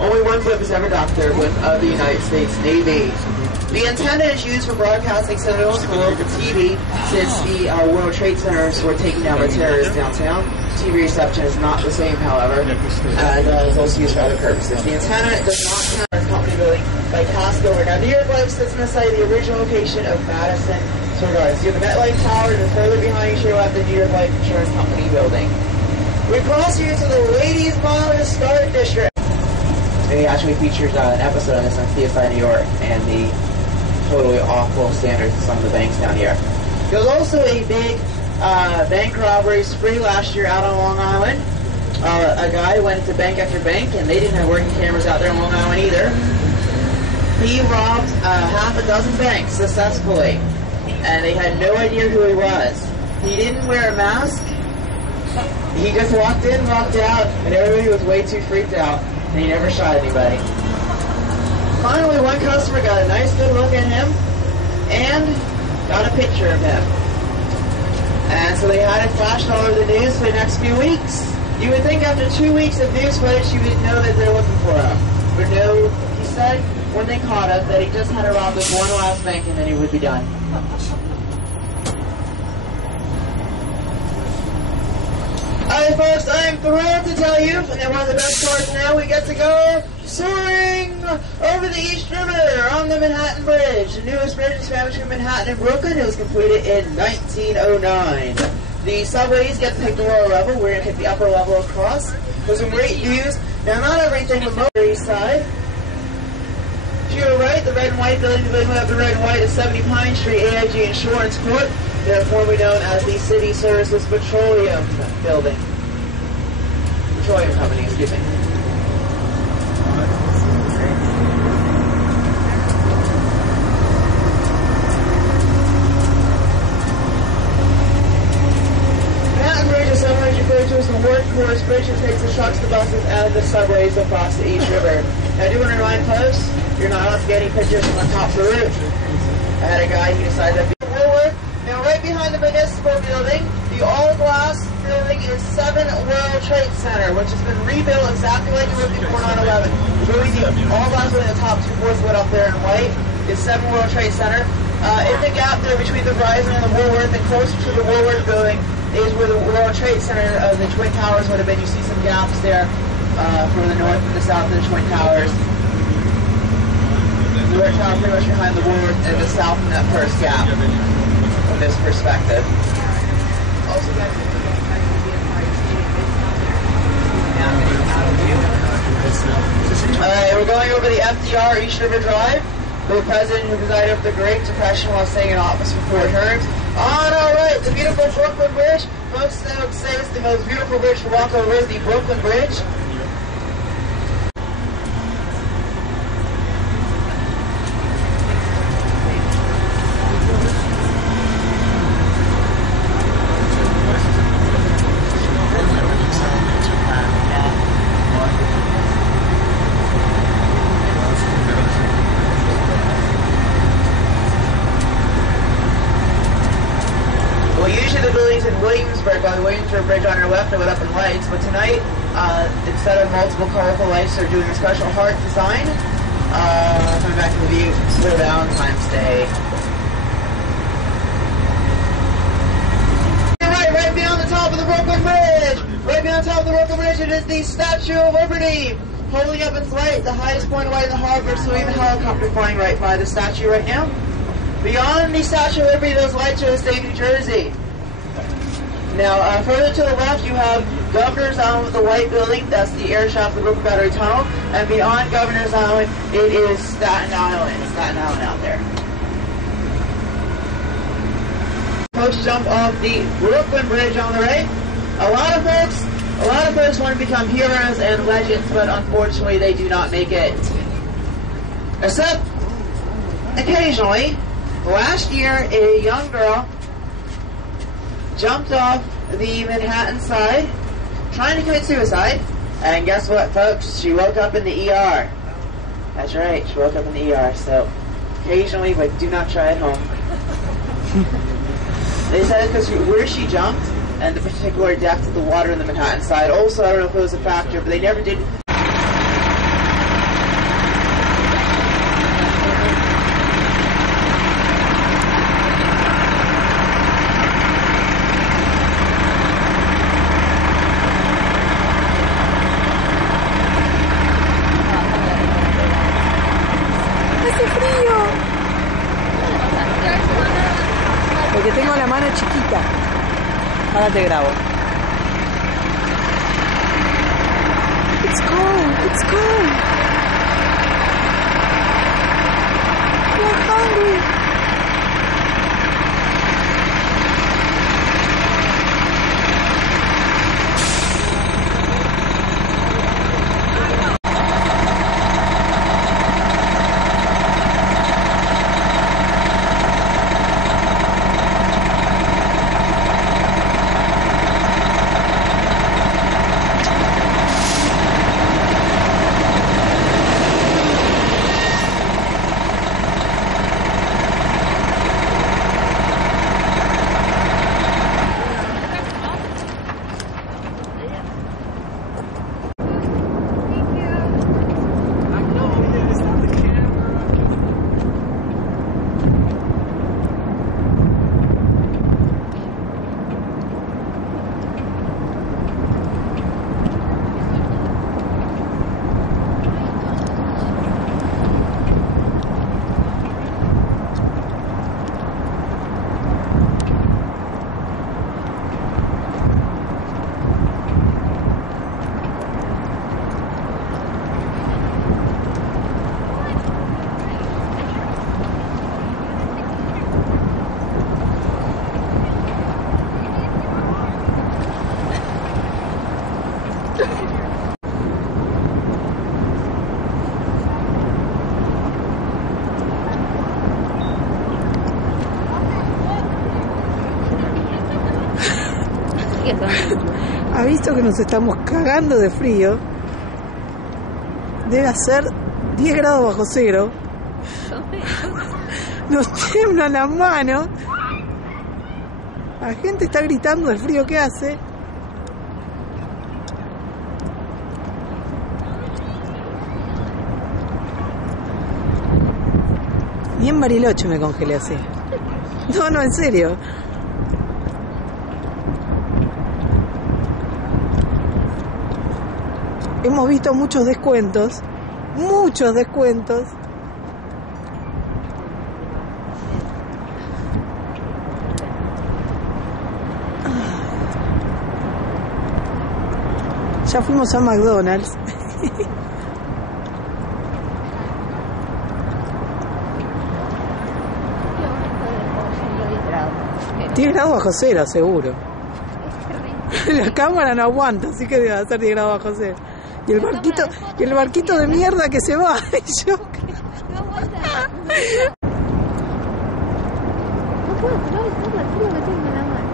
Only one blip was ever docked there, blip of the United States Navy. The antenna is used for broadcasting signals for local TV since the World Trade Centers were taken down by terrorists downtown. TV reception is not the same, however, and is also used for other purposes. The antenna does not count company building by Costco. Now, New York Life sits on the site of the original location of Madison Square Garden. You have the MetLife Tower, and then further behind you have the New York Life Insurance Company building. We cross here to the Ladies Mall Historic District. They actually featured an episode on this on CSI New York and the totally awful standards of some of the banks down here. There was also a big bank robbery spree last year out on Long Island. A guy went into bank after bank, and they didn't have working cameras out there on Long Island either. He robbed half a dozen banks successfully, and they had no idea who he was. He didn't wear a mask. He just walked in, walked out, and everybody was way too freaked out, and he never shot anybody. Finally, one customer got a nice good look at him and got a picture of him. And so they had it flashed all over the news for the next few weeks. You would think after 2 weeks of news footage you would know that they're looking for him. But no, he said when they caught him that he just had to rob this one last bank and then he would be done. Alright folks, I am thrilled to tell you that one of the best parts now, we get to go soaring over the East River on the Manhattan Bridge. The newest bridge is found between Manhattan and Brooklyn. It was completed in 1909. The subways get to take the lower level. We're going to take the upper level across. There's some great views. Now, not everything from the east side. To your right, the red and white building, the building of the red and white is 70 Pine Street, AIG Insurance Court. They're formerly known as the City Services Petroleum Building. Petroleum Company, excuse me. Manhattan Bridge is sometimes referred to as the workhorse bridge that takes the trucks, the buses, and the subways across the East River. Now, I do want to remind folks, you're not allowed to get any pictures from the top of the roof. I had a guy who decided that now, right behind the municipal building, the all-glass building is 7 World Trade Center, which has been rebuilt exactly like it was before 9/11. Really, the all-glass building, the top 2/4 lit up there in white, is 7 World Trade Center. In the gap there between the Verizon and the Woolworth, and closer to the Woolworth building, is where the World Trade Center, the Twin Towers would have been. You see some gaps there for the north and the south of the Twin Towers. The World Tower pretty much behind the Woolworth and the south in that first gap. From this perspective. Also, alright, we're going over the FDR East River Drive. The president who presided over the Great Depression while staying in office for 4 terms. On our right, the beautiful Brooklyn Bridge. Most would say it's the most beautiful bridge to walk over is the Brooklyn Bridge. By the Williamsburg Bridge on your left, it lit up in lights, but tonight, instead of multiple colorful lights, they're doing a special heart design. Coming back to the view for Valentine's Day. Right beyond the top of the Brooklyn Bridge! Right beyond the top of the Brooklyn Bridge, it is the Statue of Liberty! Holding up its light, the highest point away in the harbor, so even a helicopter flying right by the statue right now. Beyond the Statue of Liberty, those lights are the state of New Jersey. Now, further to the left, you have Governor's Island with the white building. That's the air shaft of the Brooklyn Battery Tunnel. And beyond Governor's Island, it is Staten Island. Staten Island out there. Folks jump off the Brooklyn Bridge on the right. A lot of folks want to become heroes and legends, but unfortunately, they do not make it. Except, occasionally, last year, a young girl jumped off the Manhattan side, trying to commit suicide, and guess what, folks? She woke up in the ER. That's right, she woke up in the ER, so occasionally, but do not try at home. They said because where she jumped, and the particular depth of the water in the Manhattan side, also, I don't know if it was a factor, but they never did. Ahora te grabo. It's cold, it's cold. We're hungry. Ha visto que nos estamos cagando de frío. Debe ser 10 grados bajo cero. Nos tiemblan las manos. La gente está gritando del frío que hace. Ni en Bariloche me congelé así. No, en serio. Hemos visto muchos descuentos. Ya fuimos a McDonald's. 10 grados bajo cero, seguro. La cámara no aguanta, así que debe ser 10 grados bajo cero. Y el barquito de mierda que se va. Y yo... No aguanta. No puedo probar todo el frío que tengo en la mano.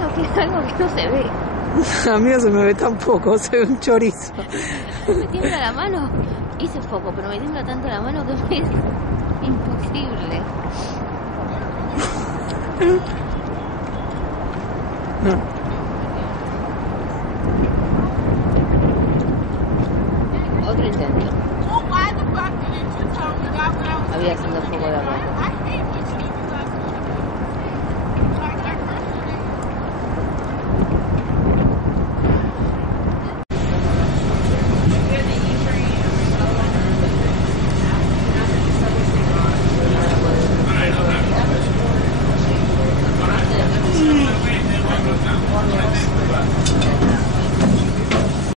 No, que es algo que no se ve. A mí no se me ve tampoco, se ve un chorizo. Me tiembla la mano. Hice poco, pero me tiembla tanto la mano que me es imposible. No.